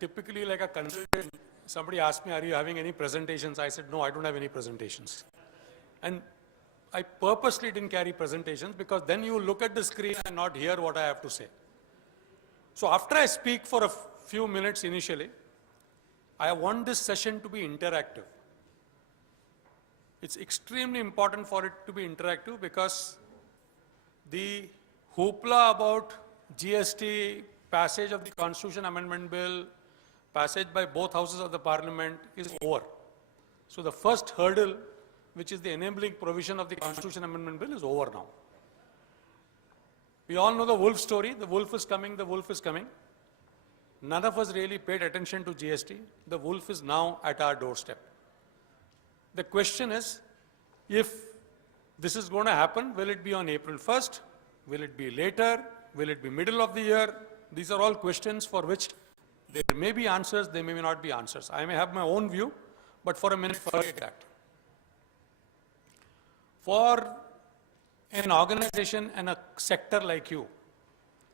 typically like a consultant, somebody asked me, are you having any presentations? I said, no, I don't have any presentations. And I purposely didn't carry presentations because then you look at the screen and not hear what I have to say. So after I speak for a few minutes initially, I want this session to be interactive. It's extremely important for it to be interactive because the hoopla about GST, passage of the Constitution Amendment Bill, passage by both houses of the Parliament is over. So the first hurdle, which is the enabling provision of the Constitution Amendment Bill, is over now. We all know the wolf story. The wolf is coming, the wolf is coming. None of us really paid attention to GST. The wolf is now at our doorstep. The question is, if this is going to happen, will it be on April 1st? Will it be later? Will it be middle of the year? These are all questions for which there may be answers, there may not be answers. I may have my own view, but for a minute, forget that. For an organization and a sector like you,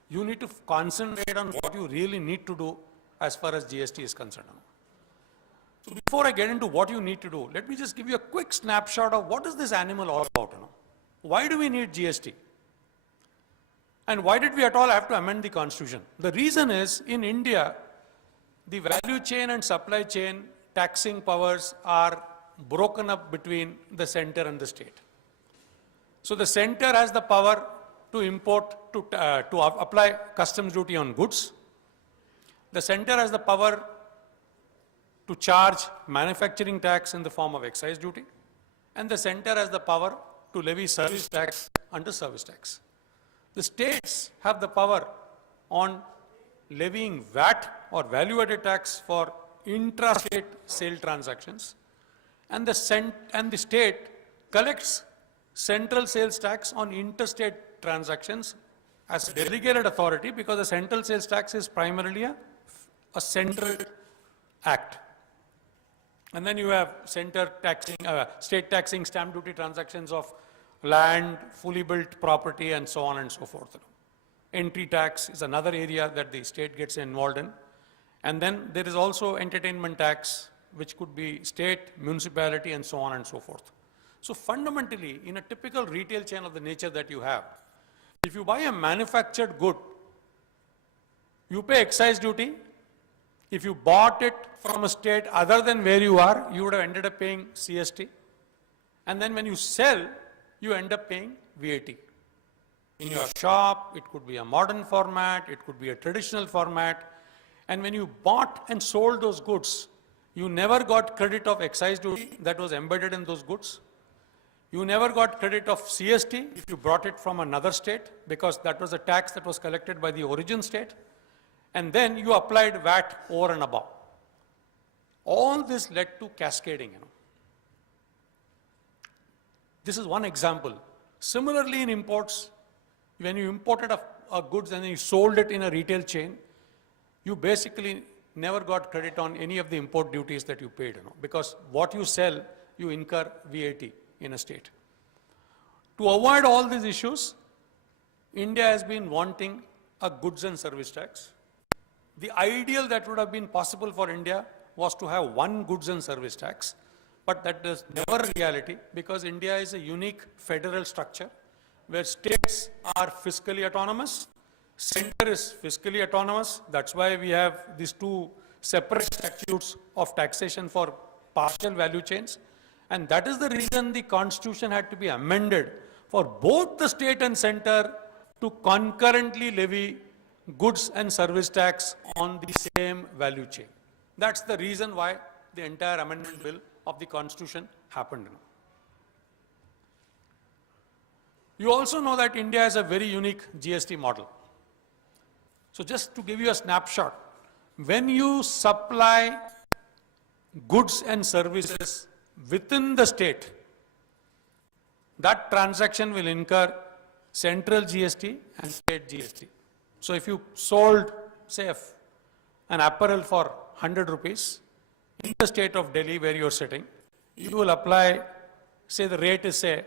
you need to concentrate on what you really need to do as far as GST is concerned. So before I get into what you need to do, let me just give you a quick snapshot of what is this animal all about. Why do we need GST? And why did we at all have to amend the Constitution? The reason is, in India, the value chain and supply chain taxing powers are broken up between the center and the state. So the center has the power to import, to apply customs duty on goods. The center has the power to charge manufacturing tax in the form of excise duty. And the center has the power to levy service tax under service tax. The states have the power on levying VAT or value-added tax for intra-state sale transactions, and the state collects central sales tax on interstate transactions as a delegated authority, because the central sales tax is primarily a central act. And then you have center taxing, state taxing stamp duty transactions of land, fully built property, and so on and so forth. Entry tax is another area that the state gets involved in. And then there is also entertainment tax, which could be state, municipality, and so on and so forth. So fundamentally, in a typical retail chain of the nature that you have, if you buy a manufactured good, you pay excise duty. If you bought it from a state other than where you are, you would have ended up paying CST. And then when you sell, you end up paying VAT. In your shop, it could be a modern format, it could be a traditional format. And when you bought and sold those goods, you never got credit of excise duty that was embedded in those goods. You never got credit of CST if you brought it from another state, because that was a tax that was collected by the origin state. And then you applied VAT over and above. All this led to cascading. This is one example. Similarly, in imports, when you imported a goods and then you sold it in a retail chain, you basically never got credit on any of the import duties that you paid, because what you sell, you incur VAT in a state. To avoid all these issues, India has been wanting a goods and service tax. The ideal that would have been possible for India was to have one goods and service tax, but that is never reality, because India is a unique federal structure where states are fiscally autonomous, center is fiscally autonomous. That's why we have these two separate statutes of taxation for partial value chains. And that is the reason the Constitution had to be amended for both the state and center to concurrently levy goods and service tax on the same value chain. That's the reason why the entire amendment bill of the Constitution happened. You also know that India has a very unique GST model. So just to give you a snapshot, when you supply goods and services within the state, that transaction will incur central GST and state GST. So if you sold, say, an apparel for 100 rupees in the state of Delhi where you're sitting, you will apply, say the rate is, say,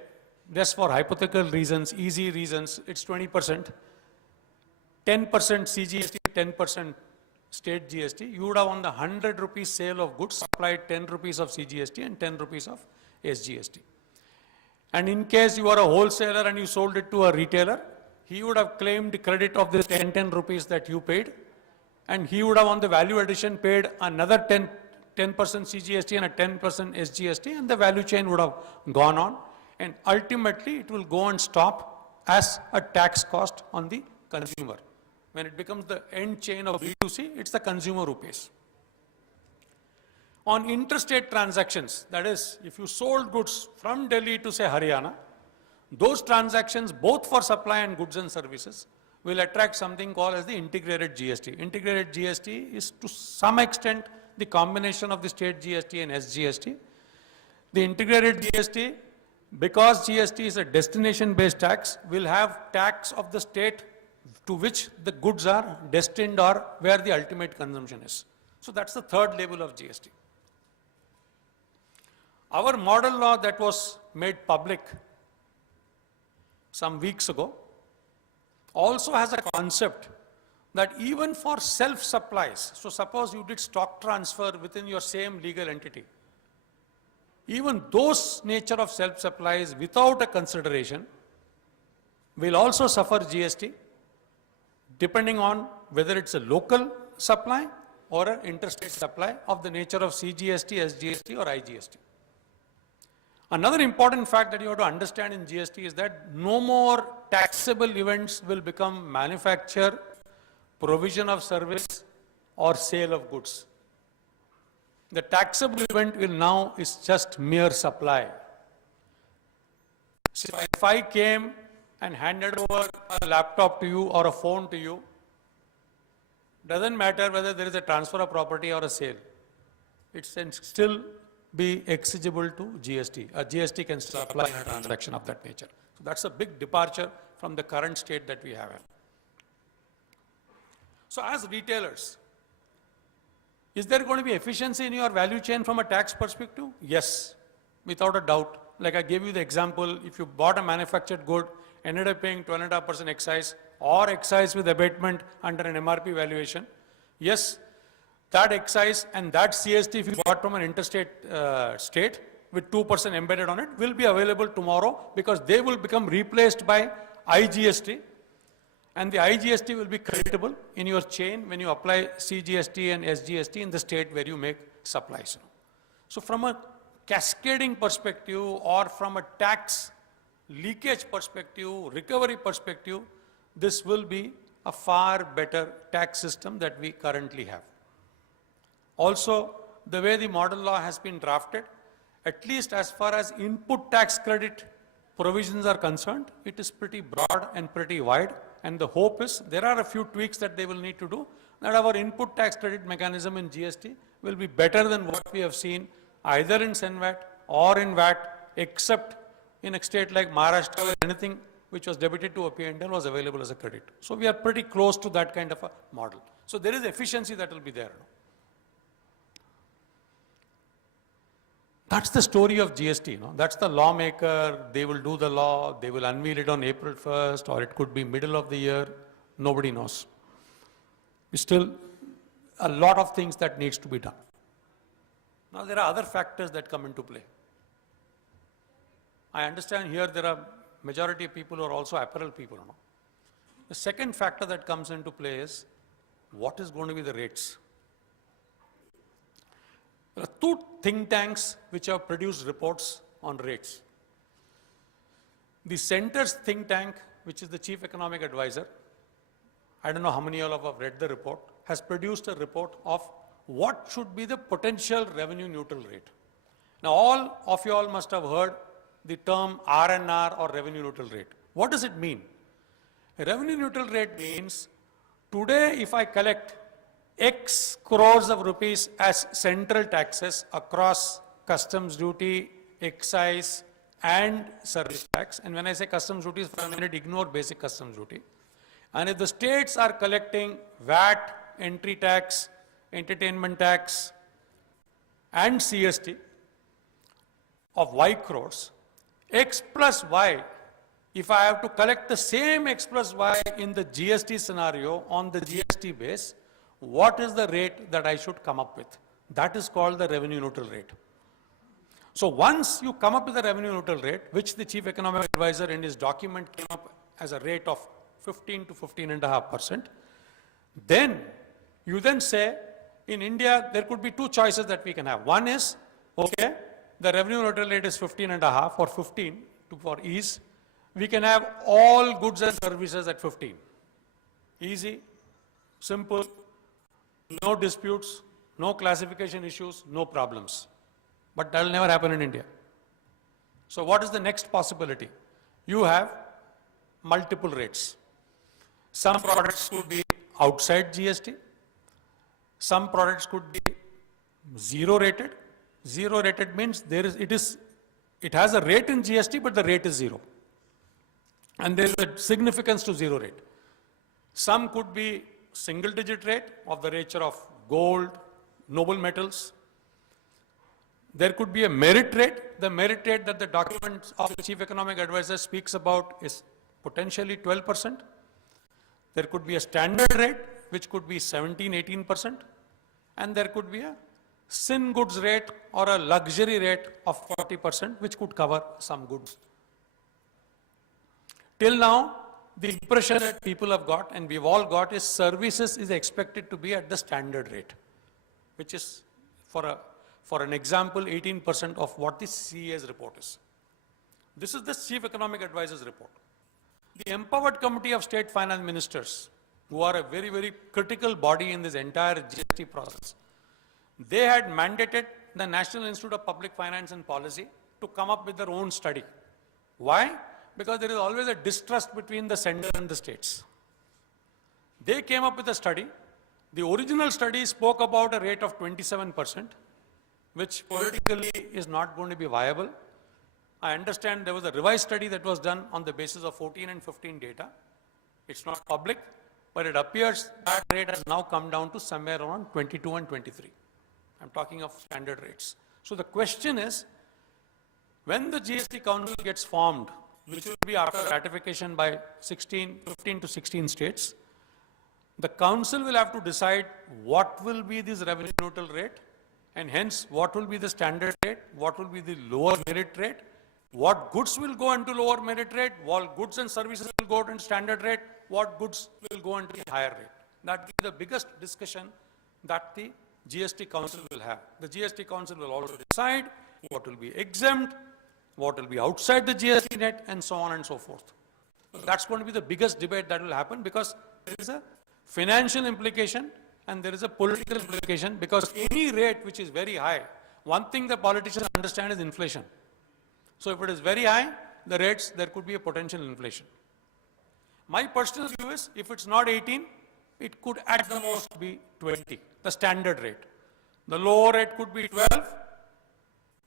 just for hypothetical reasons, easy reasons, it's 20%, 10% CGST, 10% state GST, you would have on the 100 rupees sale of goods supplied 10 rupees of CGST and 10 rupees of SGST. And in case you are a wholesaler and you sold it to a retailer, he would have claimed credit of this 10 rupees that you paid, and he would have on the value addition paid another 10% CGST and a 10% SGST, and the value chain would have gone on, and ultimately it will go and stop as a tax cost on the consumer. When it becomes the end chain of B2C, it's the consumer who pays. On interstate transactions, that is, if you sold goods from Delhi to say Haryana, those transactions both for supply and goods and services will attract something called as the integrated GST. Integrated GST is to some extent the combination of the state GST and SGST. The integrated GST, because GST is a destination-based tax, will have tax of the state to which the goods are destined or where the ultimate consumption is. So that's the third level of GST. Our model law that was made public some weeks ago also has a concept that even for self-supplies, so suppose you did stock transfer within your same legal entity, even those nature of self-supplies without a consideration will also suffer GST, depending on whether it's a local supply or an interstate supply of the nature of CGST, SGST or IGST. Another important fact that you have to understand in GST is that no more taxable events will become manufacture, provision of service or sale of goods. The taxable event will now is just mere supply. So if I came and handed over a laptop to you or a phone to you, doesn't matter whether there is a transfer of property or a sale. It can still be exigible to GST. A GST can still apply in a transaction of that nature. So that's a big departure from the current state that we have. So as retailers, is there going to be efficiency in your value chain from a tax perspective? Yes, without a doubt. Like I gave you the example, if you bought a manufactured good, ended up paying 12.5% excise or excise with abatement under an MRP valuation, yes, that excise and that CST, if you bought from an interstate state with 2% embedded on it, will be available tomorrow because they will become replaced by IGST, and the IGST will be creditable in your chain when you apply CGST and SGST in the state where you make supplies. So from a cascading perspective or from a tax leakage perspective, recovery perspective, this will be a far better tax system that we currently have. Also, the way the model law has been drafted, at least as far as input tax credit provisions are concerned, it is pretty broad and pretty wide. And the hope is, there are a few tweaks that they will need to do, that our input tax credit mechanism in GST will be better than what we have seen either in SENVAT or in VAT, except in a state like Maharashtra where anything which was debited to a P&L was available as a credit. So we are pretty close to that kind of a model. So there is efficiency that will be there. That's the story of GST. That's the lawmaker. They will do the law. They will unveil it on April 1st, or it could be middle of the year. Nobody knows. Still, a lot of things that needs to be done. Now, there are other factors that come into play. I understand here there are majority of people who are also apparel people. The second factor that comes into play is what is going to be the rates. There are two think tanks which have produced reports on rates. The Center's think tank, which is the chief economic advisor, I don't know how many of you have read the report, has produced a report of what should be the potential revenue neutral rate. Now, all of you all must have heard the term RNR or revenue neutral rate. What does it mean? A revenue neutral rate means today if I collect X crores of rupees as central taxes across customs duty, excise and service tax, and when I say customs duties, for a minute ignore basic customs duty, and if the states are collecting VAT, entry tax, entertainment tax and CST of Y crores, X plus Y, if I have to collect the same X plus Y in the GST scenario on the GST base, what is the rate that I should come up with? That is called the revenue neutral rate. So once you come up with a revenue neutral rate, which the chief economic advisor in his document came up as a rate of 15 to 15.5%, then you then say, in India, there could be two choices that we can have. One is, okay, the revenue neutral rate is 15.5 or 15 for ease. We can have all goods and services at 15. Easy, simple, no disputes, no classification issues, no problems. But that will never happen in India. So what is the next possibility? You have multiple rates. Some products could be outside GST. Some products could be zero rated. Zero rated means it has a rate in GST, but the rate is zero. And there is a significance to zero rate. Some could be single digit rate of the nature of gold, noble metals. There could be a merit rate. The merit rate that the document of the chief economic advisor speaks about is potentially 12%. There could be a standard rate, which could be 17, 18%. And there could be a sin goods rate or a luxury rate of 40%, which could cover some goods. Till now, the impression that people have got, and we've all got, is services is expected to be at the standard rate, which is, for an example, 18% of what the CA's report is. This is the Chief Economic Advisor's report. The Empowered Committee of State Finance Ministers, who are a very, very critical body in this entire GST process, they had mandated the National Institute of Public Finance and Policy to come up with their own study. Why? Because there is always a distrust between the center and the states. They came up with a study. The original study spoke about a rate of 27%, which politically is not going to be viable. I understand there was a revised study that was done on the basis of 14 and 15 data. It's not public, but it appears that rate has now come down to somewhere around 22 and 23. I'm talking of standard rates. So the question is, when the GST Council gets formed, which will be after ratification by 15 to 16 states, the council will have to decide what will be this revenue neutral rate, and hence what will be the standard rate, what will be the lower merit rate, what goods will go into lower merit rate, what goods and services will go into standard rate, what goods will go into the higher rate. That will be the biggest discussion that the GST Council will have. The GST Council will also decide what will be exempt, what will be outside the GST net, and so on and so forth. So that's going to be the biggest debate that will happen, because there is a financial implication and there is a political implication, because any rate which is very high, one thing the politicians understand is inflation. So if it is very high, the rates, there could be a potential inflation. My personal view is, if it's not 18, it could at the most be 20, the standard rate. The lower rate could be 12.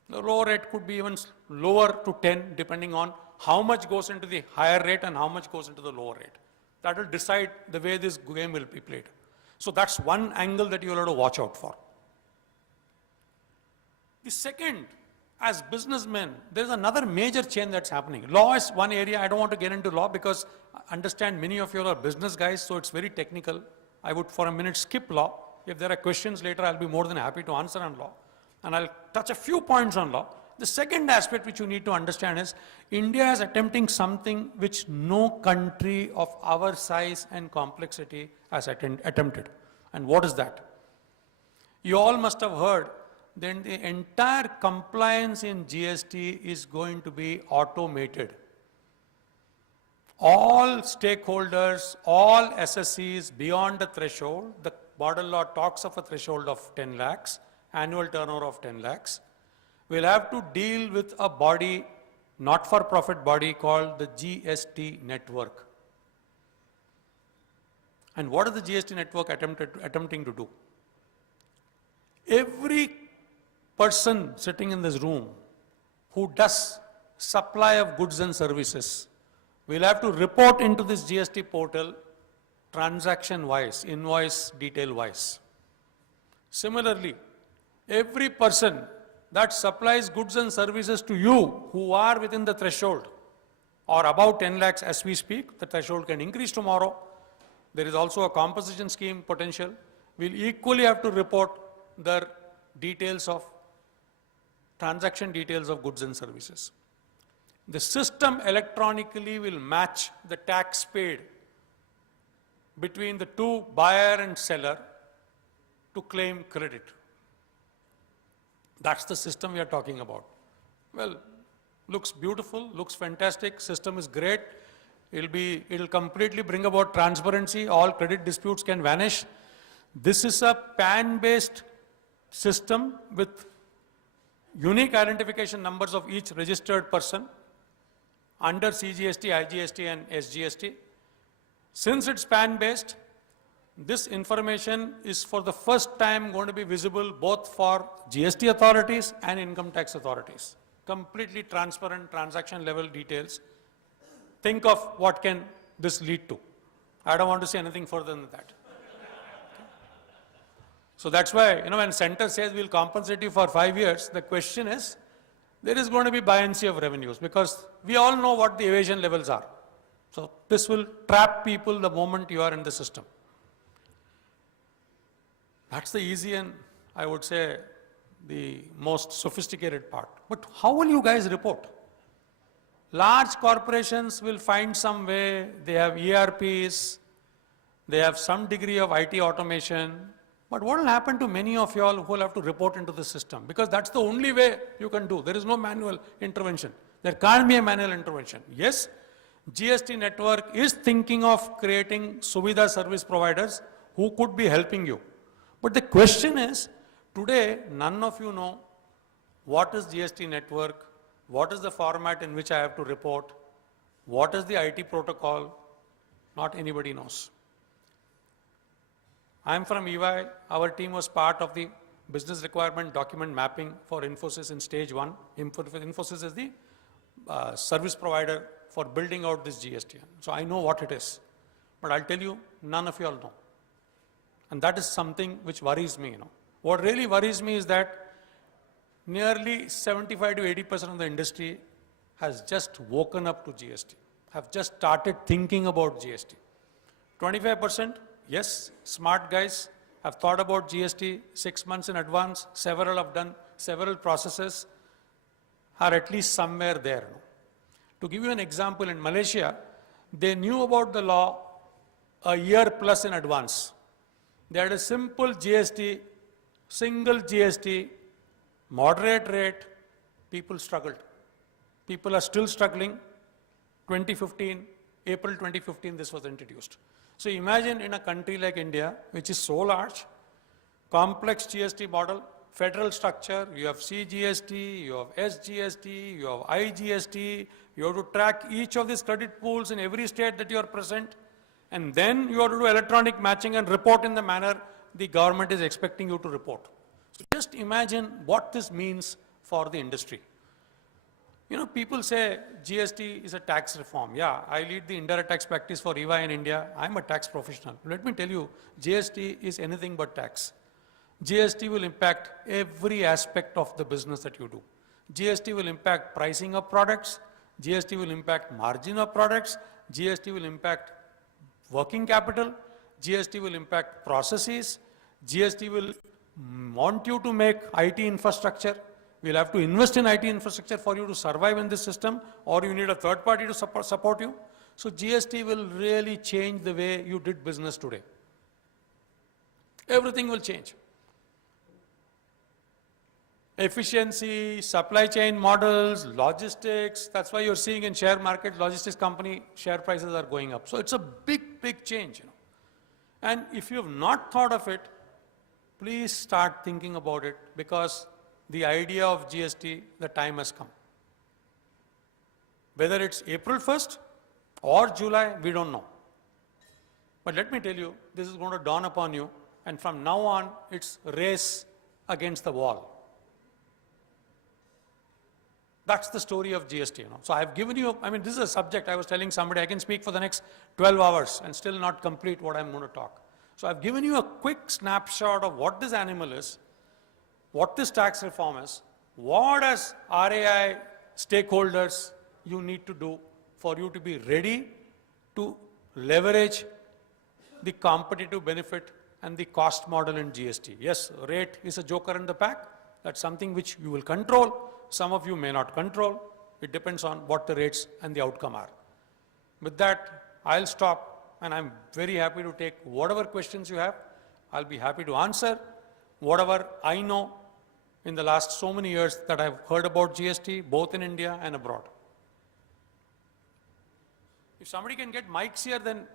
The lower rate could be even lower to 10, depending on how much goes into the higher rate and how much goes into the lower rate. That will decide the way this game will be played. So that's one angle that you will have to watch out for. The second, as businessmen, there is another major change that's happening. Law is one area. I don't want to get into law because I understand many of you are business guys, so it's very technical. I would for a minute skip law. If there are questions later, I'll be more than happy to answer on law. And I'll touch a few points on law. The second aspect which you need to understand is, India is attempting something which no country of our size and complexity has attempted. And what is that? You all must have heard that the entire compliance in GST is going to be automated. All stakeholders, all SSCs beyond the threshold, the model law talks of a threshold of 10 lakhs, annual turnover of 10 lakhs, will have to deal with a body, not-for-profit body called the GST network. And what is the GST network attempting to do? Every person sitting in this room who does supply of goods and services will have to report into this GST portal transaction-wise, invoice detail-wise. Similarly, every person that supplies goods and services to you who are within the threshold or about 10 lakhs as we speak, the threshold can increase tomorrow. There is also a composition scheme potential, will equally have to report their details of transaction details of goods and services. The system electronically will match the tax paid between the two, buyer and seller, to claim credit. That's the system we are talking about. Well, looks beautiful, looks fantastic, system is great. It'll completely bring about transparency, all credit disputes can vanish. This is a PAN-based system with unique identification numbers of each registered person under CGST, IGST and SGST. Since it's PAN-based, this information is for the first time going to be visible both for GST authorities and income tax authorities. Completely transparent transaction level details. Think of what can this lead to. I don't want to say anything further than that. So that's why, when center says we'll compensate you for 5 years, the question is, there is going to be buoyancy of revenues because we all know what the evasion levels are. So this will trap people the moment you are in the system. That's the easy and, I would say, the most sophisticated part. But how will you guys report? Large corporations will find some way, they have ERPs, they have some degree of IT automation, but what will happen to many of you all who will have to report into the system? Because that's the only way you can do. There is no manual intervention. There can't be a manual intervention. Yes, GST network is thinking of creating Suvidha service providers who could be helping you. But the question is, today, none of you know what is GST network, what is the format in which I have to report, what is the IT protocol, not anybody knows. I am from EY, our team was part of the business requirement document mapping for Infosys in stage 1. Infosys is the service provider for building out this GST. So I know what it is, but I'll tell you, none of you all know. And that is something which worries me, What really worries me is that nearly 75 to 80% of the industry has just woken up to GST, have just started thinking about GST. 25%, yes, smart guys have thought about GST 6 months in advance. Several have done several processes, are at least somewhere there. To give you an example, in Malaysia, they knew about the law a year plus in advance. They had a simple GST, single GST, moderate rate. People struggled. People are still struggling. 2015, April 2015, this was introduced. So imagine in a country like India, which is so large, complex GST model, federal structure, you have CGST, you have SGST, you have IGST, you have to track each of these credit pools in every state that you are present, and then you have to do electronic matching and report in the manner the government is expecting you to report. So just imagine what this means for the industry. People say GST is a tax reform. Yeah, I lead the indirect tax practice for EY in India. I'm a tax professional. Let me tell you, GST is anything but tax. GST will impact every aspect of the business that you do. GST will impact pricing of products. GST will impact margin of products. GST will impact working capital. GST will impact processes. GST will want you to make IT infrastructure. We'll have to invest in IT infrastructure for you to survive in this system, or you need a third party to support you. So GST will really change the way you did business today. Everything will change. Efficiency, supply chain models, logistics, that's why you're seeing in share market, logistics company share prices are going up. So it's a big, big change. And if you have not thought of it, please start thinking about it, because the idea of GST, the time has come. Whether it's April 1st or July, we don't know. But let me tell you, this is going to dawn upon you, and from now on, it's race against the wall. That's the story of GST. So I've given you, this is a subject I was telling somebody, I can speak for the next 12 hours and still not complete what I'm going to talk. So I've given you a quick snapshot of what this animal is, what this tax reform is, what as RAI stakeholders you need to do for you to be ready to leverage the competitive benefit and the cost model in GST. Yes, rate is a joker in the pack. That's something which you will control. Some of you may not control. It depends on what the rates and the outcome are. With that, I'll stop, and I'm very happy to take whatever questions you have. I'll be happy to answer whatever I know in the last so many years that I've heard about GST, both in India and abroad. If somebody can get mics here, then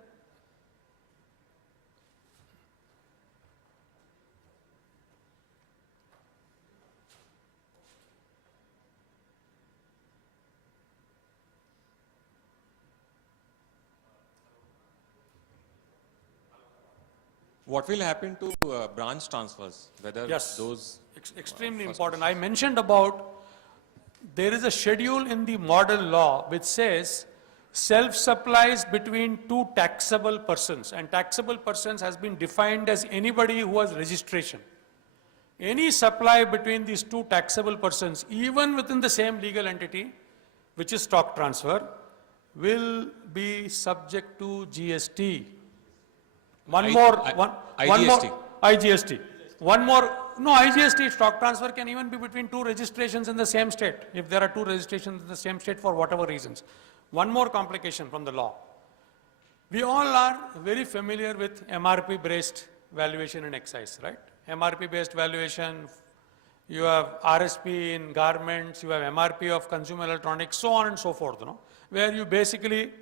what will happen to branch transfers? Whether those extremely important. I mentioned about there is a schedule in the model law which says self-supplies between two taxable persons, and taxable persons has been defined as anybody who has registration. Any supply between these two taxable persons, even within the same legal entity, which is stock transfer, will be subject to GST. IGST. No, IGST, stock transfer can even be between two registrations in the same state, if there are two registrations in the same state for whatever reasons. One more complication from the law. We all are very familiar with MRP-based valuation in excise, right? MRP-based valuation, you have RSP in garments, you have MRP of consumer electronics, so on and so forth, where you basically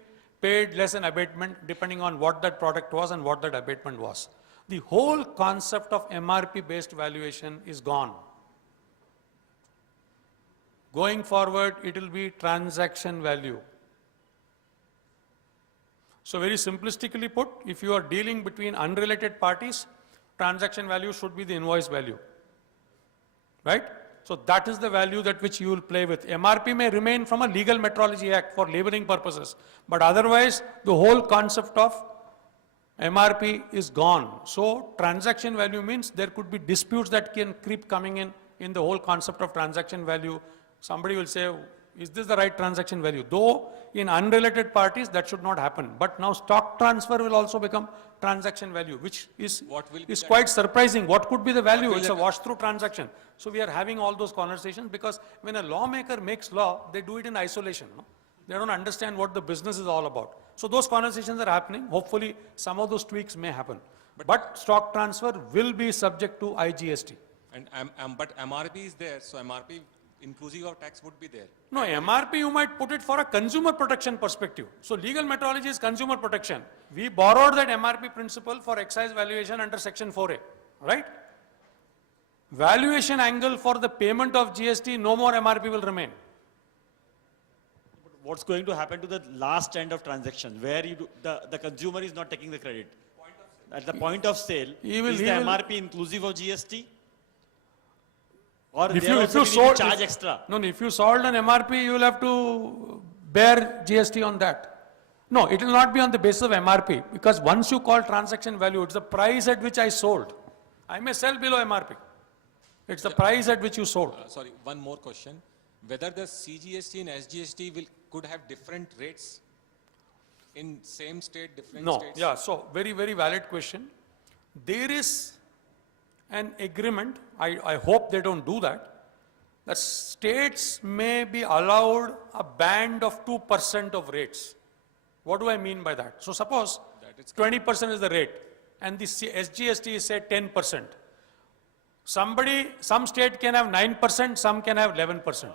paid less an abatement depending on what that product was and what that abatement was. The whole concept of MRP-based valuation is gone. Going forward, it will be transaction value. So very simplistically put, if you are dealing between unrelated parties, transaction value should be the invoice value, right? So that is the value that which you will play with. MRP may remain from a legal metrology act for labeling purposes, but otherwise the whole concept of MRP is gone. So transaction value means there could be disputes that can keep coming in the whole concept of transaction value. Somebody will say, is this the right transaction value? Though in unrelated parties that should not happen. But now stock transfer will also become transaction value, which is quite surprising. What could be the value? It's a wash-through transaction. So we are having all those conversations because when a lawmaker makes law, they do it in isolation. They don't understand what the business is all about. So those conversations are happening. Hopefully some of those tweaks may happen. But stock transfer will be subject to IGST. But MRP is there, so MRP inclusive of tax would be there. No, MRP you might put it for a consumer protection perspective. So legal metrology is consumer protection. We borrowed that MRP principle for excise valuation under section 4A, right? Valuation angle for the payment of GST, no more MRP will remain. What's going to happen to the last end of transaction where the consumer is not taking the credit? At the point of sale, is the MRP inclusive of GST? Or if you charge extra? No, if you sold an MRP, you will have to bear GST on that. No, it will not be on the basis of MRP because once you call transaction value, it's the price at which I sold. I may sell below MRP. It's the price at which you sold. Sorry, one more question. Whether the CGST and SGST could have different rates in same state, different states? Yeah, so very, very valid question. There is an agreement, I hope they don't do that, that states may be allowed a band of 2% of rates. What do I mean by that? So suppose 20% is the rate and the SGST is say 10%. Some state can have 9%, some can have 11%.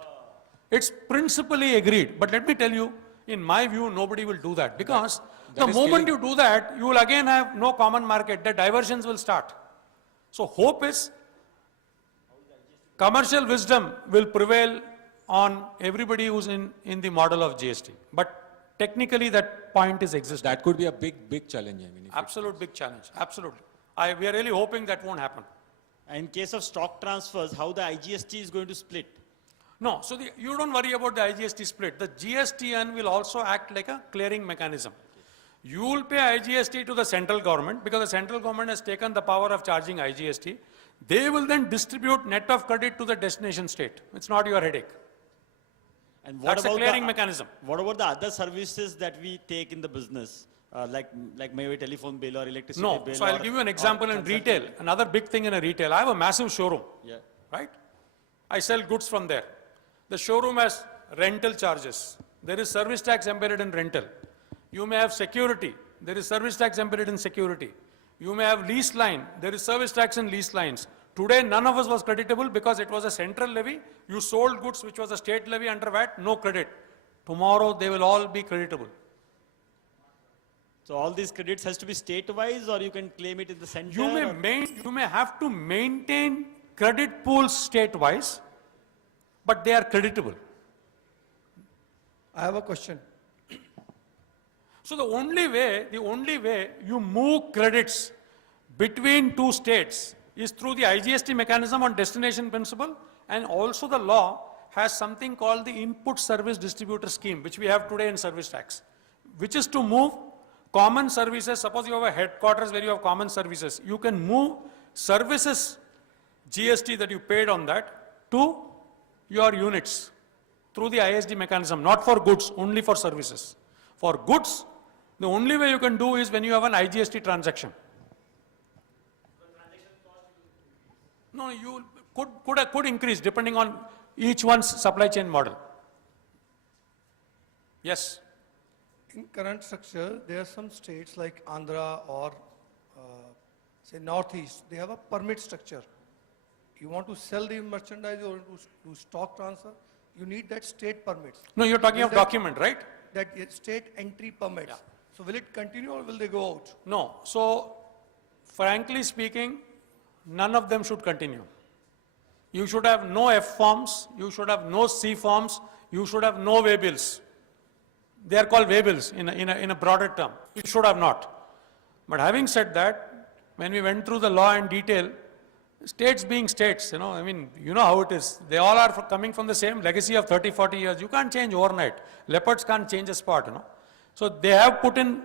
It's principally agreed, but let me tell you, in my view, nobody will do that because the moment you do that, you will again have no common market, the diversions will start. So hope is commercial wisdom will prevail on everybody who's in the model of GST. But technically that point is existing. That could be a big challenge. I mean, absolute big challenge, absolutely. We are really hoping that won't happen. In case of stock transfers, how the IGST is going to split? No, so you don't worry about the IGST split. The GSTN will also act like a clearing mechanism. You will pay IGST to the central government because the central government has taken the power of charging IGST. They will then distribute net of credit to the destination state. It's not your headache. And that's a clearing mechanism. What about the other services that we take in the business? like maybe telephone bill or electricity No, bill. so I'll or- give you an or example in consulting. retail, another big thing in a retail. I have a massive showroom, Yeah. right? I sell goods from there. The showroom has rental charges. There is service tax embedded in rental. You may have security. There is service tax embedded in security. You may have lease line. There is service tax in lease lines. Today, none of us was creditable because it was a central levy. You sold goods which was a state levy under VAT, no credit. Tomorrow, they will all be creditable. So all these credits has to be state-wise, or you can claim it in the center? You may have to maintain credit pools state-wise, but they are creditable. I have a question. So the only way you move credits between two states is through the IGST mechanism on destination principle, and also the law has something called the input service distributor scheme, which we have today in service tax, which is to move common services. Suppose you have a headquarters where you have common services. You can move services GST that you paid on that to your units through the ISD mechanism, not for goods, only for services. For goods, the only way you can do is when you have an IGST transaction. No, you could increase depending on each one's supply chain model. Yes. In current structure, there are some states like Andhra or say Northeast, they have a permit structure. You want to sell the merchandise or to do stock transfer, you need that state permits. No, you're talking Will of that- document, right? That state entry permits. So will it continue or will they go out? No. So, frankly speaking, none of them should continue. You should have no F forms, you should have no C forms, you should have no waybills. They are called waybills in a broader term. You should have not. But having said that, when we went through the law in detail, states being states, I mean, you know how it is. They all are coming from the same legacy of 30, 40 years. You can't change overnight. Leopards can't change a spot, So they have put in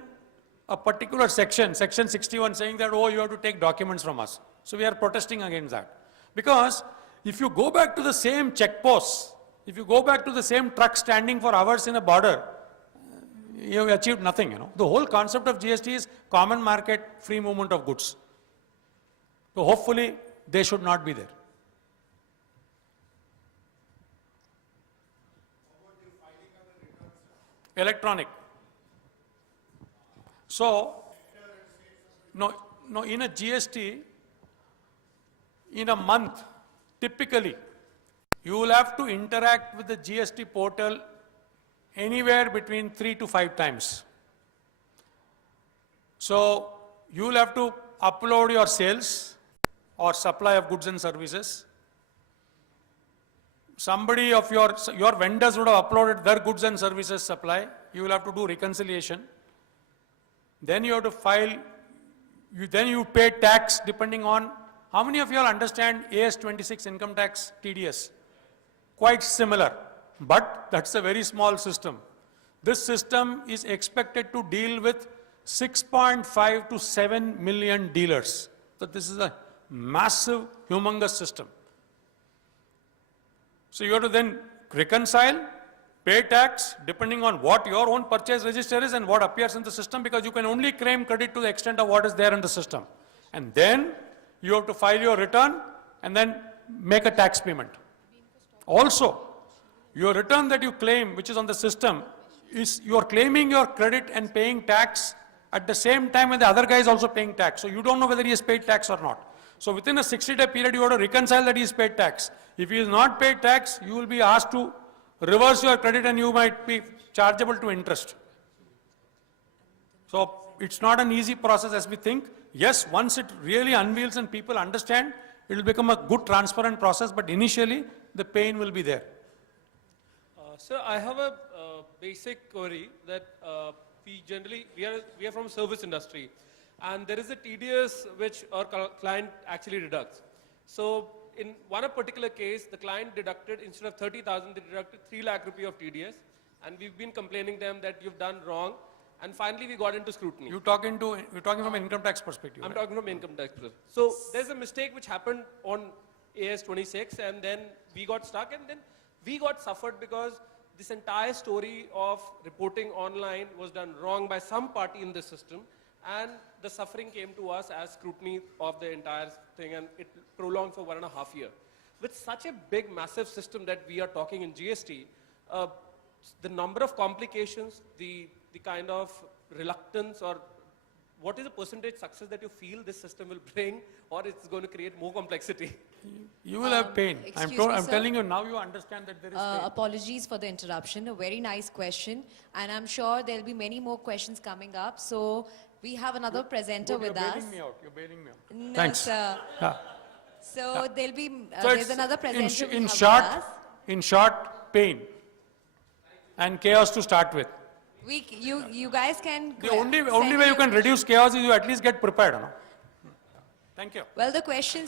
a particular section, section 61, saying that, oh, you have to take documents from us. So we are protesting against that. Because if you go back to the same checkposts, if you go back to the same truck standing for hours in a border, you have achieved nothing, The whole concept of GST is common market, free movement of goods. So hopefully, they should not be there. Electronic. So, no, in a GST, in a month, typically, you will have to interact with the GST portal anywhere between 3 to 5 times. So, you will have to upload your sales or supply of goods and services. Somebody of your vendors would have uploaded their goods and services supply. You will have to do reconciliation. Then you have to file, then you pay tax depending on, how many of you all understand AS26 income tax TDS? Quite similar, but that's a very small system. This system is expected to deal with 6.5 to 7 million dealers. So this is a massive, humongous system. So you have to then reconcile, pay tax, depending on what your own purchase register is and what appears in the system, because you can only claim credit to the extent of what is there in the system. And then you have to file your return and then make a tax payment. Also, your return that you claim, which is on the system, is you are claiming your credit and paying tax at the same time when the other guy is also paying tax. So you don't know whether he has paid tax or not. So within a 60-day period, you have to reconcile that he has paid tax. If he has not paid tax, you will be asked to reverse your credit and you might be chargeable to interest. So it's not an easy process as we think. Yes, once it really unveils and people understand, it will become a good transparent process, but initially the pain will be there. Sir, I have a basic query that we are from service industry, and there is a TDS which our client actually deducts. So in one particular case, the client deducted, instead of 30,000, they deducted 3 lakh rupee of TDS, and we've been complaining them that you've done wrong, and finally we got into scrutiny. You're talking from an income tax perspective. I'm right? talking from income tax perspective. So there's a mistake which happened on AS26, and then we got stuck, and then we got suffered because this entire story of reporting online was done wrong by some party in the system, and the suffering came to us as scrutiny of the entire thing, and it prolonged for 1.5 years. With such a big, massive system that we are talking in GST, the number of complications, the kind of reluctance, or what is the percentage success that you feel this system will bring, or it's going to create more complexity? You will have pain. excuse me, I'm sir. telling you now, you understand that there is pain. Apologies for the interruption. A very nice question, and I'm sure there'll be many more questions coming up. So we have another presenter Good, with you're us. bailing me out. You're bailing me out. No, Thanks. sir. Yeah. So there'll be So there's it's another presenter we in have short, with us. in short, pain and chaos to start with. You guys can. The only send way you your can reduce chaos is you at least get prepared. No? Thank you. Well, the questions